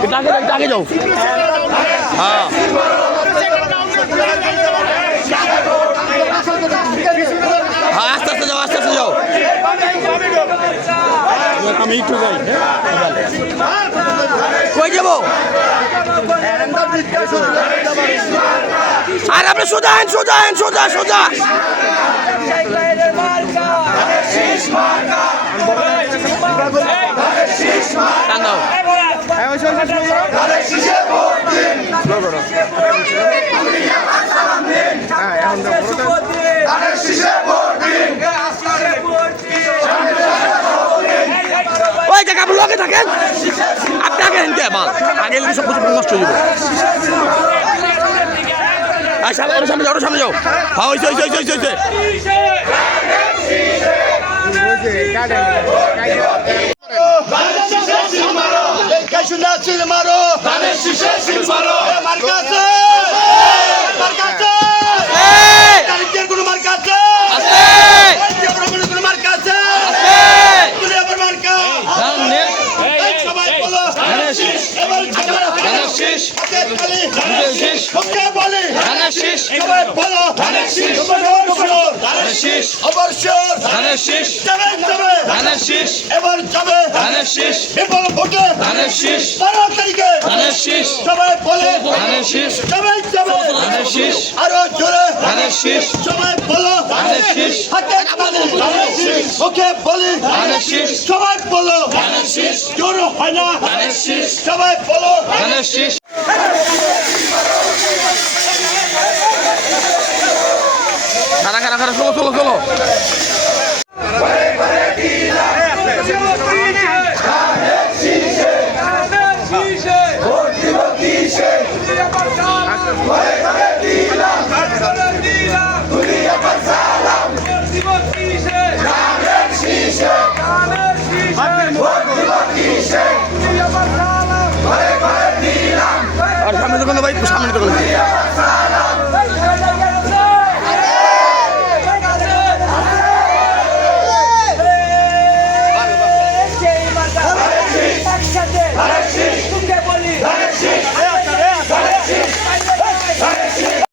একটু আগে যাও হ্যাঁ। হ্যাঁ আস্তে আস্তে যাও, আস্তে আস্তে যাও। আমি একটু যাই কই যাব? আর আপনি সোজা আইন সোজা আইন, সোজা সোজা। টান দাও ওই জায়গা আপনি লগে থাকেন। আপনি আগে হেনতে মাল। আগে এলে সব কিছু নষ্ট হয়ে যাবে। সামনে ওর সামনে যাও সামনে যাও। হ্যাঁ ওইছে ওইছে ওইছে ওইছে মারো। মার্কা আছে। মার্কা আছে! তারিখের কোনো মার্কা আছে? আছে! কোনো মার্কা আছে? তুলে আবার মার্কা। এই সবাই বলো। এবার ওকে বলি। ওকে বলি। সবাই বলো। অবশ্যই অবশ্যই যাবে যাবে এবার যাবে বিপুল ভোটে বারো তারিখে সবাই বলে সবাই যাবে আরও জোরে সবাই বলো হাতে তালি ওকে বলি সবাই বলো জোর হয় না সবাই বলো খারা খারা খারা চলো চলো চলো আর সামনে দোকানে ভাই সামনে দোকানে।